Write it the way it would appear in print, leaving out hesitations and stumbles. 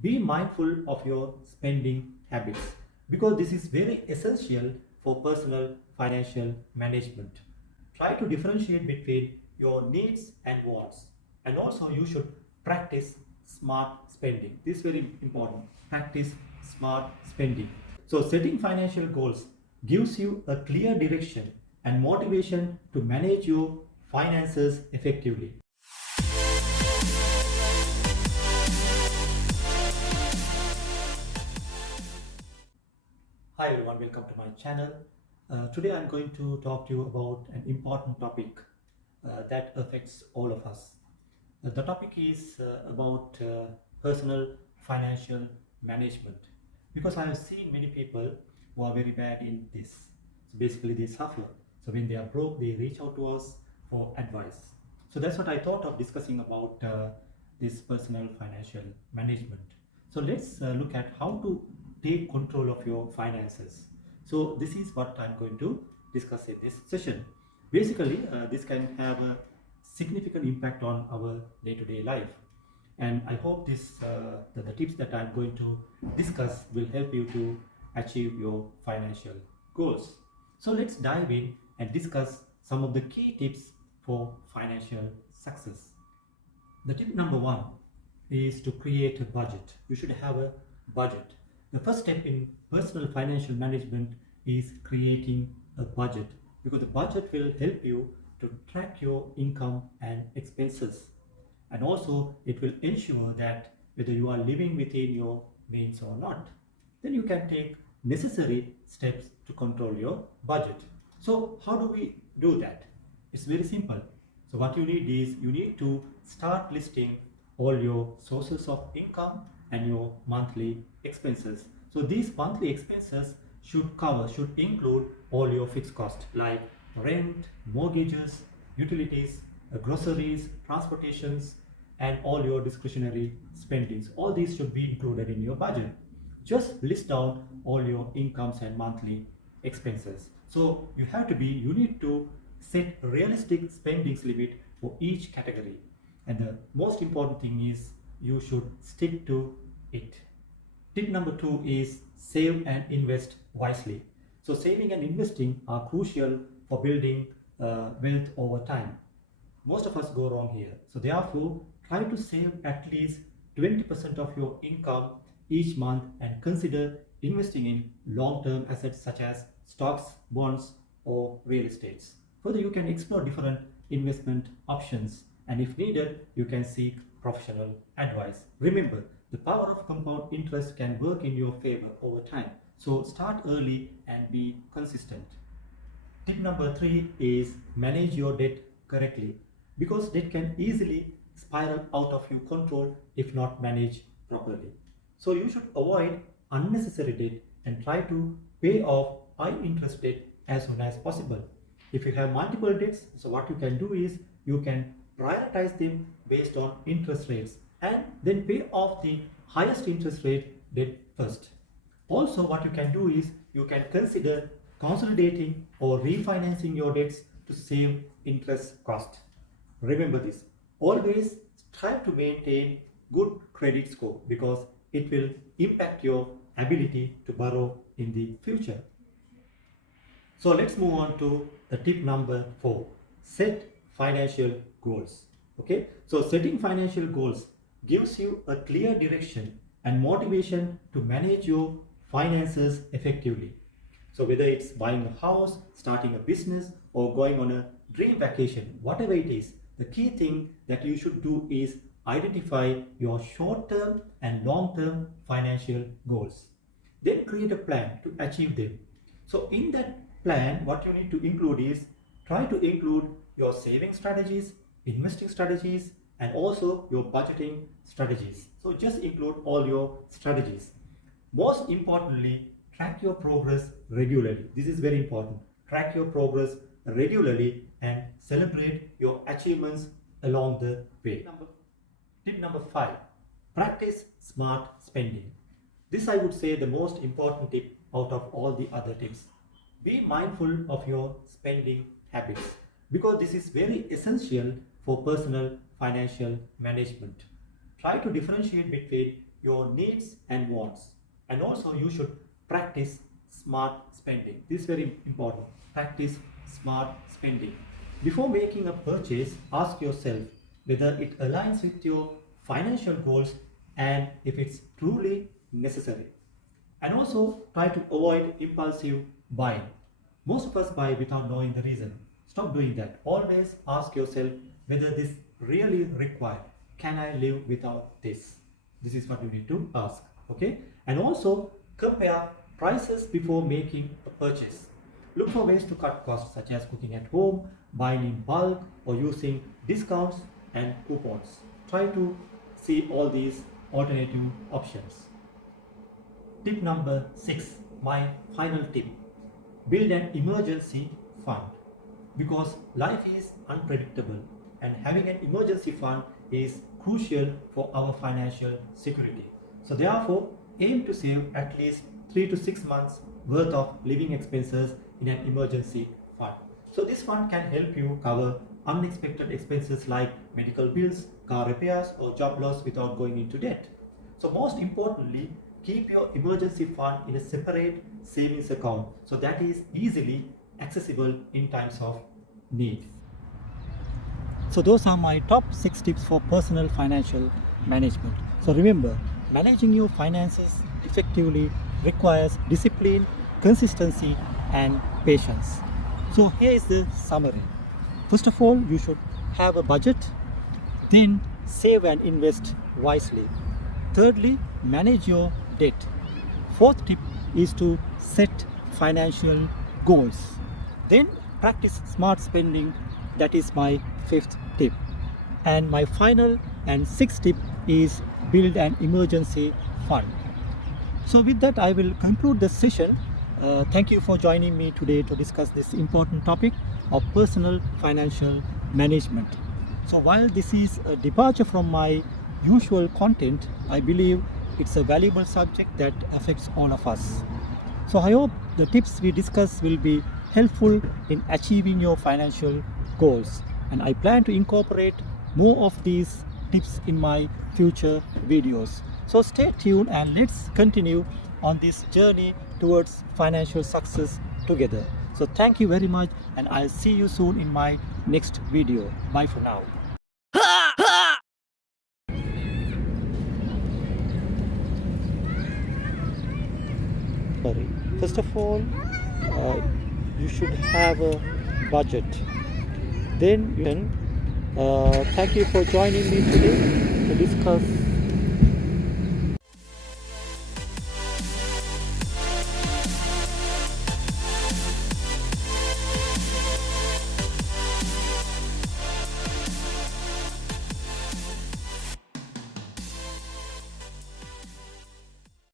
Be mindful of your spending habits because this is very essential for personal financial management. Try to differentiate between your needs and wants, and also you should practice smart spending. This is very important. Practice smart spending. So setting financial goals gives you a clear direction and motivation to manage your finances effectively. Hi everyone, welcome to my channel. Today I'm going to talk to you about an important topic that affects all of us. The topic is about personal financial management because I have seen many people who are very bad in this. So basically they suffer. So when they are broke, they reach out to us for advice. So that's what I thought of discussing about this personal financial management. So let's look at how to take control of your finances. So this is what I'm going to discuss in this session. Basically, this can have a significant impact on our day-to-day life. And I hope the tips that I'm going to discuss will help you to achieve your financial goals. So let's dive in and discuss some of the key tips for financial success. The tip number one is to create a budget. You should have a budget. The first step in personal financial management is creating a budget because the budget will help you to track your income and expenses, and also it will ensure that whether you are living within your means or not, then you can take necessary steps to control your budget. So how do we do that? It's very simple. So what you need is you need to start listing all your sources of income and your monthly expenses. So these monthly expenses should include all your fixed costs like rent, mortgages, utilities, groceries, transportations, and all your discretionary spendings. All these should be included in your budget. Just list down all your incomes and monthly expenses. So you need to set realistic spendings limit for each category. And the most important thing is you should stick to it. Tip number two is save and invest wisely. So saving and investing are crucial for building wealth over time. Most of us go wrong here. So therefore, try to save at least 20% of your income each month and consider investing in long-term assets such as stocks, bonds, or real estates. Further, you can explore different investment options, and if needed, you can seek professional advice. Remember, the power of compound interest can work in your favor over time. So start early and be consistent. Tip number three is manage your debt correctly because debt can easily spiral out of your control if not managed properly. So you should avoid unnecessary debt and try to pay off high interest debt as soon as possible. If you have multiple debts, so what you can do is you can prioritize them based on interest rates and then pay off the highest interest rate debt first. Also, what you can do is you can consider consolidating or refinancing your debts to save interest cost. Remember this. Always strive to maintain good credit score because it will impact your ability to borrow in the future. So let's move on to the tip number four. Set financial goals. Okay. So setting financial goals gives you a clear direction and motivation to manage your finances effectively. So whether it's buying a house, starting a business, or going on a dream vacation, whatever it is, the key thing that you should do is identify your short-term and long-term financial goals. Then create a plan to achieve them. So in that plan, what you need to include is try to include your saving strategies, investing strategies, and also your budgeting strategies. So just include all your strategies. Most importantly, track your progress regularly. This is very important. Track your progress regularly and celebrate your achievements along the way. Tip number five, practice smart spending. This I would say the most important tip out of all the other tips. Be mindful of your spending habits because this is very essential for personal financial management. Try to differentiate between your needs and wants. And also you should practice smart spending. This is very important. Practice smart spending. Before making a purchase, ask yourself whether it aligns with your financial goals and if it's truly necessary. And also try to avoid impulsive buying. Most of us buy without knowing the reason. Stop doing that. Always ask yourself whether this really required. Can I live without this? This is what you need to ask. Okay? And also compare prices before making a purchase. Look for ways to cut costs such as cooking at home, buying in bulk, or using discounts and coupons. Try to see all these alternative options. Tip number 6, my final tip. Build an emergency fund because life is unpredictable and having an emergency fund is crucial for our financial security. So therefore, aim to save at least 3 to 6 months worth of living expenses in an emergency fund. So this fund can help you cover unexpected expenses like medical bills, car repairs, or job loss without going into debt. So most importantly, keep your emergency fund in a separate savings account so that is easily accessible in times of need. So those are my top 6 tips for personal financial management. So remember, managing your finances effectively requires discipline, consistency, and patience. So here is the summary. First of all, you should have a budget, then save and invest wisely. Thirdly, manage your debt. Fourth tip is to set financial goals. Then practice smart spending. That is my 5th tip. And my final and 6th tip is build an emergency fund. So with that, I will conclude this session. Thank you for joining me today to discuss this important topic of personal financial management. So while this is a departure from my usual content, I believe it's a valuable subject that affects all of us. So I hope the tips we discuss will be helpful in achieving your financial goals, and I plan to incorporate more of these tips in my future videos. So stay tuned and let's continue on this journey towards financial success together. So thank you very much, and I'll see you soon in my next video. Bye for now. Sorry. First of all, you should have a budget. Then you can thank you for joining me today to discuss